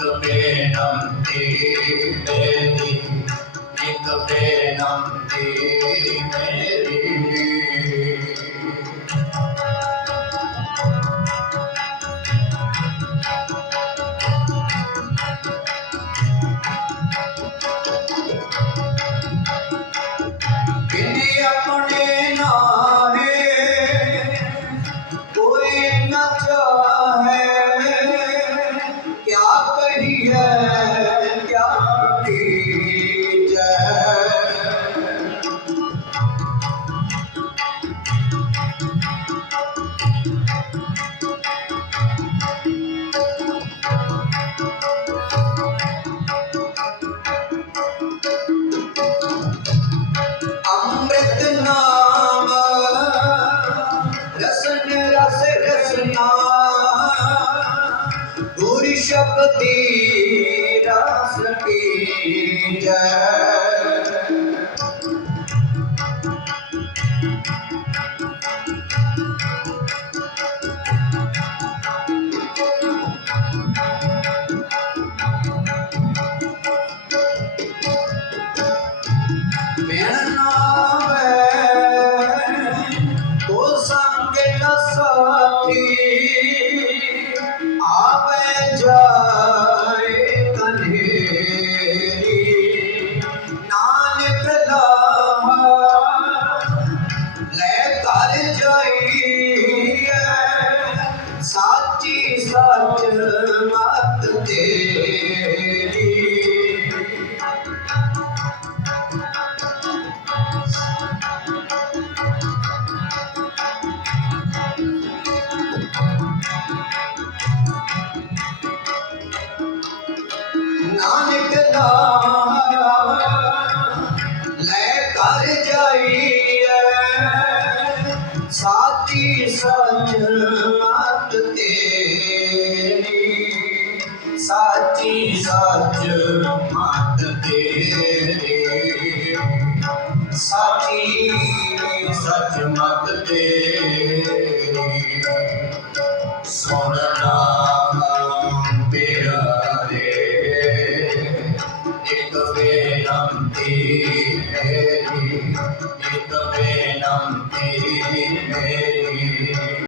പേണം തേ പേണം തേ ਗੁਰ ਸ਼ਬਦੀ ਰਸ ਕੀ ਨਾਨਕ ਦਾ ਲੈ ਕਰ ਜਾਈਏ ਸਾਚੀ ਸੱਚ ਮਤ ਤੇਰੀ, ਸਾਚੀ ਸੱਚ ਮਤ ਤੇਰੀ, ਸਾਚੀ ਸੱਚ ਮਤ ਤੇਰੀ। ਸੁਣ तेरी मेरी तुझको तो मैं नाम तेरी मेरी